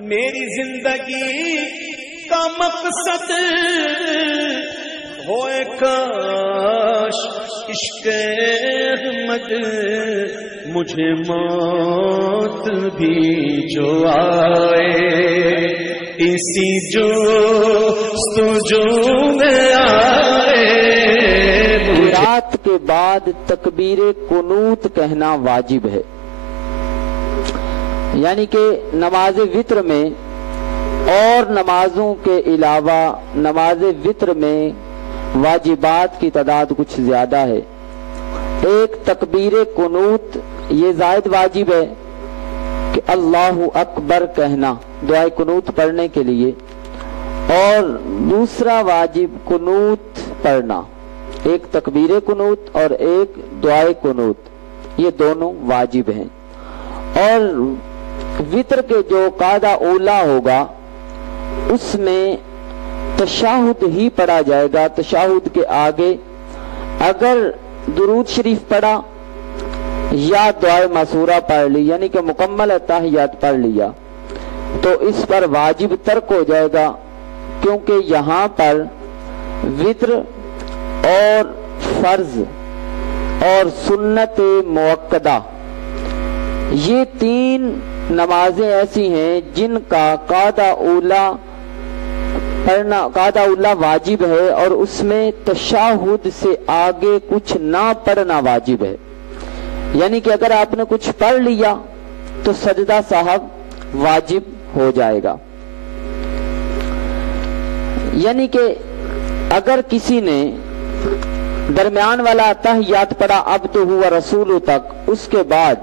میری زندگی کا مقصد ہوئے کاش عشق احمد، مجھے موت بھی جو آئے اسی جستجو میں آئے۔ رات کے بعد تکبیر قنوت کہنا واجب ہے، یعنی کہ نماز وتر میں اور نمازوں کے علاوہ نماز وتر میں واجبات کی تعداد کچھ زیادہ ہے۔ ایک تکبیر قنوت یہ زائد واجب ہے کہ اللہ اکبر کہنا دعائے قنوت پڑھنے کے لیے، اور دوسرا واجب قنوت پڑھنا، ایک تکبیر قنوت اور ایک دعائے قنوت، یہ دونوں واجب ہیں۔ اور وتر کے جو قاعدہ اولا ہوگا اس میں تشہد ہی پڑھا جائے گا۔ تشہد کے آگے اگر درود شریف پڑھا یا دعائے معصورہ پڑھ لی، یعنی کہ مکمل اتحیات پڑھ لیا، تو اس پر واجب ترک ہو جائے گا، کیونکہ یہاں پر وتر اور فرض اور سنت موقدہ یہ تین نمازیں ایسی ہیں جن کا قاعدہ اولا پڑھنا قاعدہ اولا واجب ہے، اور اس میں تشہد سے آگے کچھ نہ پڑھنا واجب ہے۔ یعنی کہ اگر آپ نے کچھ پڑھ لیا تو سجدہ صاحب واجب ہو جائے گا۔ یعنی کہ اگر کسی نے درمیان والا اتحیات پڑھا عبدہ و رسولہ تک، اس کے بعد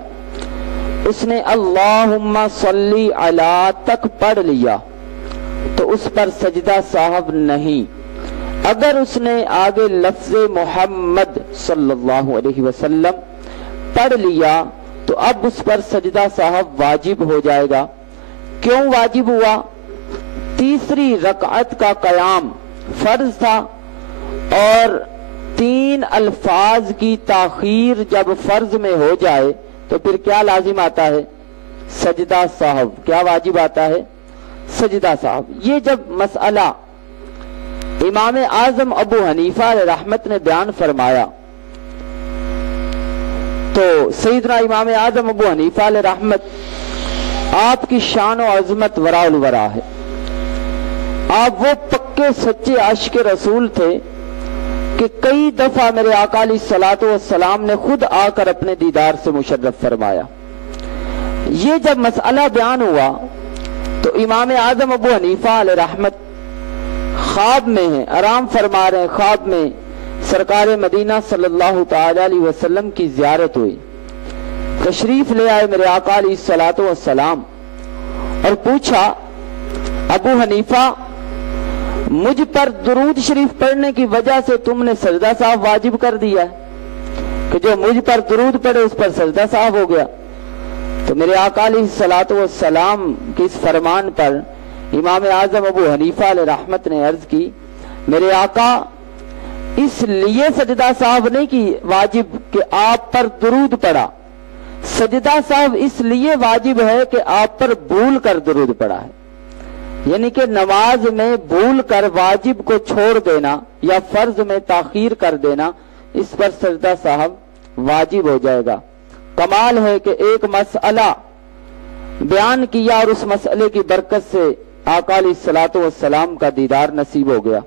اس نے اللہم صلی علی تک پڑھ لیا تو اس پر سجدہ صاحب نہیں۔ اگر اس نے آگے لفظ محمد صلی اللہ علیہ وسلم پڑھ لیا تو اب اس پر سجدہ صاحب واجب ہو جائے گا۔ کیوں واجب ہوا؟ تیسری رکعت کا قیام فرض تھا، اور 3 الفاظ کی تاخیر جب فرض میں ہو جائے تو پھر کیا لازم آتا ہے؟ سجدہ صاحب۔ کیا واجب آتا ہے؟ سجدہ صاحب۔ یہ جب مسئلہ امام اعظم ابو حنیفہ علیہ رحمت نے بیان فرمایا تو سیدنا امام اعظم ابو حنیفہ علیہ رحمت، آپ کی شان و عظمت وراء الورا ہے، آپ وہ پکے سچے عاشق رسول تھے کہ کئی دفعہ میرے آقا علیہ الصلوۃ والسلام نے خود آ کر اپنے دیدار سے مشرف فرمایا۔ یہ جب مسئلہ بیان ہوا تو امام اعظم ابو حنیفہ علیہ رحمت خواب میں ہیں، آرام فرما رہے ہیں، خواب میں سرکار مدینہ صلی اللہ تعالی علیہ وسلم کی زیارت ہوئی، تشریف لے آئے میرے آقا علیہ الصلوۃ والسلام اور پوچھا ابو حنیفہ مجھ پر درود شریف پڑھنے کی وجہ سے تم نے سجدہ صاحب واجب کر دیا ہے کہ جو مجھ پر درود پڑھے اس پر سجدہ صاحب ہو گیا۔ تو میرے آقا علیہ الصلوۃ والسلام کے اس فرمان پر امام اعظم ابو حنیفہ علیہ رحمت نے عرض کی، میرے آقا اس لیے سجدہ صاحب نہیں کی واجب کہ آپ پر درود پڑا، سجدہ صاحب اس لیے واجب ہے کہ آپ پر بھول کر درود پڑا ہے۔ یعنی کہ نماز میں بھول کر واجب کو چھوڑ دینا یا فرض میں تاخیر کر دینا، اس پر سجدہ صاحب واجب ہو جائے گا۔ کمال ہے کہ ایک مسئلہ بیان کیا اور اس مسئلے کی برکت سے آقا علیہ الصلوۃ والسلام کا دیدار نصیب ہو گیا۔